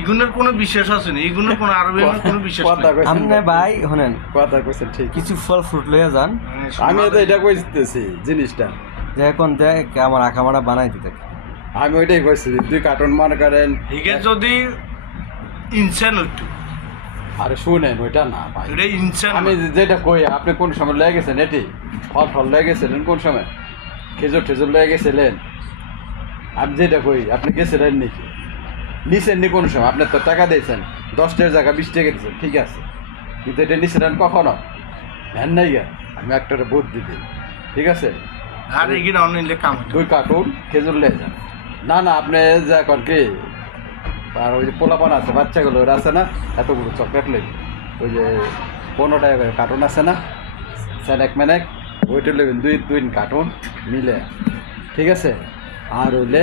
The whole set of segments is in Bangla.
ইগুনের কোনো বিশ্বাস আছে না, ইগুনের কোনো আরবের কোনো বিশ্বাস কথা নেই। কইছেন আপনি ভাই শুনেন, কথা কইছেন ঠিক। কিছু ফল ফ্রুট লইয়া যান, আমি তো এটা কইতেছি জিনিসটা, যে এখন দেখ আমার আঁকামারা বানাই দিতে। আমি ওইটাই কইছি 2 কার্টুন মনে করেন। হিগে যদি ইনসান হইতো, আরে শুনেন ওইটা না ভাই, এটা ইনসান। আমি যেটা কই আপনি কোন সময় লয়ে গেছেন এটি ফল ফল লয়ে গেছিলেন কোন সময়, খেজুর টেজুর লয়ে গেছিলেন, আমি যেটা কই আপনি গেছিলেন নাকি, নিছেন নি কোন সময়? আপনি তো টাকা দিয়েছেন 10 টাকার জায়গা 20 টাকা দিয়েছেন, ঠিক আছে, কিন্তু এটা নিছিলেন কখনো? নেন নাই গা, আমি একটা বুদ্ধি দিই, ঠিক আছে, আর এগিয়ে অনলাইনে কাম হইতো। 2 কার্টুন খেজুর লয়ে যান। না না আপনি যা কর কি, আর ওই যে পোলাপান আছে বাচ্চাগুলো ওরা আছে না, এতগুলো চকলেট লই, ওই যে 15 টাকা করে কার্টুন আছে না, স্যানেক ম্যানেক, ওইটা নেবেন 2 কার্টুন মিলে, ঠিক আছে। আর হইলে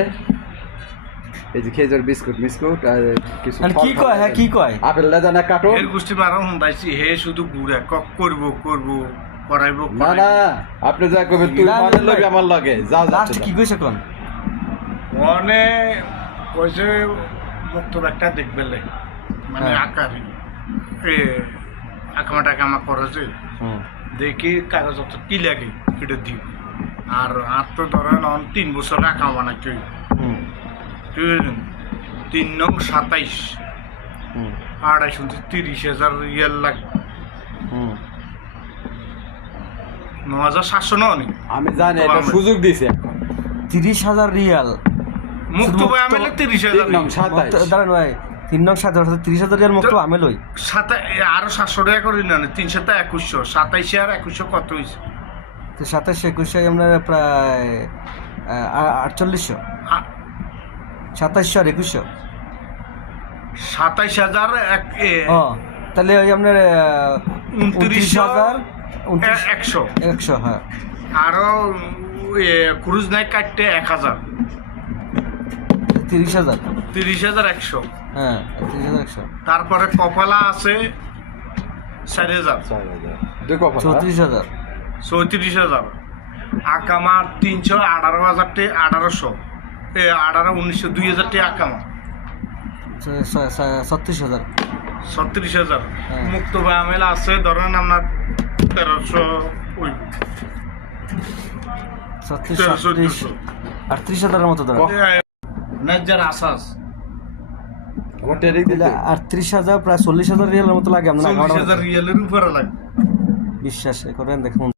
এই যে খেজুর বিস্কুট মিস্কুট আর কিছু আর কি কয়, হ্যাঁ কি কয়, আপেল লেদা না কার্টুন। এর গোষ্ঠী মারা হুন্দাইছি, হে শুধু ঘুরে কক করবো করাইবো। না না আপনি যা করবেন তুই না, না, মানে না। লবি আমার লাগে যা যা লাস্ট কি কইছে কোন? মনে কইছে বক্তব্য একটা দেখবে লাই, মানে হ্যাঁ। আকারি আকামাটা কামা করেছে, দেখি কাগজপত্র কি লাগে এটা দিব। আর তো ধরেন 3 বছর আঁকা বানাইতে 3 নং 27 2,30,000 রিয়াল লাগবে, 9,700 নয়। আমি জানি এটা সুযোগ দিছে। 30,000 রিয়াল মুক্ত ভাই আমি 30,000 নং 27 দাঁড়ান ভাই, 3 নং 7 অর্থাৎ 30,000 রিয়াল মুক্ত আমি লই। আরো 700 টাকা করে না, 300 টা 2100, 27 আর 2100 কত হয়েছে? তো 27-21 আপনার প্রায় 4800, 2700 আর 2100। 27,000 ও তাহলে ওই আপনার 29,000 100 হ্যাঁ। আরো ক্রুজ নাই কাটতে 1,000, 30,000 30,100। হ্যাঁ 30,100, তারপরে কপালা আছে 4,000, 2 কপা 34,000, 34,000। আকামা 318,000 টাকা, 1,800 1900 2,000 টাকা আকামা, 36,000। 36,000। হ্যাঁ। মুক্ত বামেলা আছে ধরেন আপনার 1,300, ওই 38,000 মতো ধরেন। নাজার আসাস ওটা রেখ দিতে 38,000 প্রায় 40,000 রিয়ালের মতো লাগে আপনার 40,000 রিয়ালের উপরে লাগে। বিশ্বাস করেন দেখুন।